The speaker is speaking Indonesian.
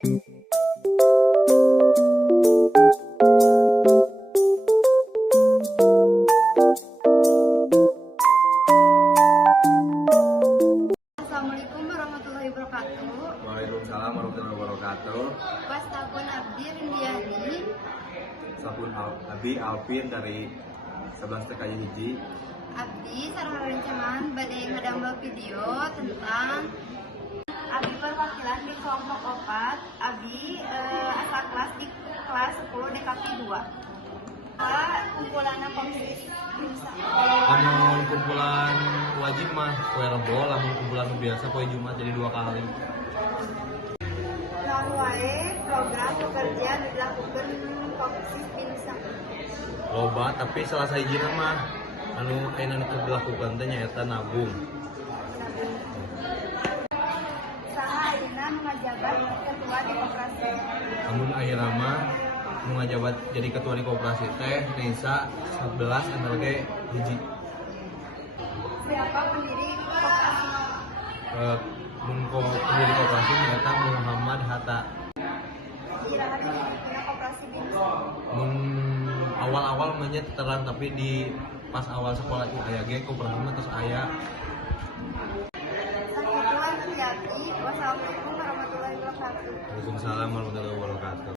Assalamualaikum warahmatullahi wabarakatuh. Waalaikumsalam warahmatullahi wabarakatuh. Wastapun abdi Rindiani. Sabun Abi Alvin dari 11 TKI Hiji. Abdi sareng rencangan badai ngadamel video tentang Abi perwakilan di kelompok 4. Abi asal kelas di kelas 10 DKP 2. Kumpulan komsis. Lamun kumpulan wajib mah poe Rebo, lamun kumpulan biasa poe Jumat jadi 2 kali. Naon wae program pekerjaan dilakukan komsis bisa. Loba tapi salah sahijina mah anu ayeuna keur dilakukan teh nyaeta nabung. Saha ayeuna mengajabat ketua di koperasi. Namun ayeuna mah nu ngajabat jadi ketua di koperasi teh Nisa 11 MLG hiji. Siapa pendiri koperasi? Pendiri koperasi nyaeta Muhammad Hatta. Iraha dina koperasi bisa. Awal-awal mah terang tapi di pas awal sekolah aya ge koperasi mah terus aya. Sakitu terjadi. Wassalamualaikum warahmatullahi wabarakatuh. Waalaikumsalam warahmatullahi wabarakatuh.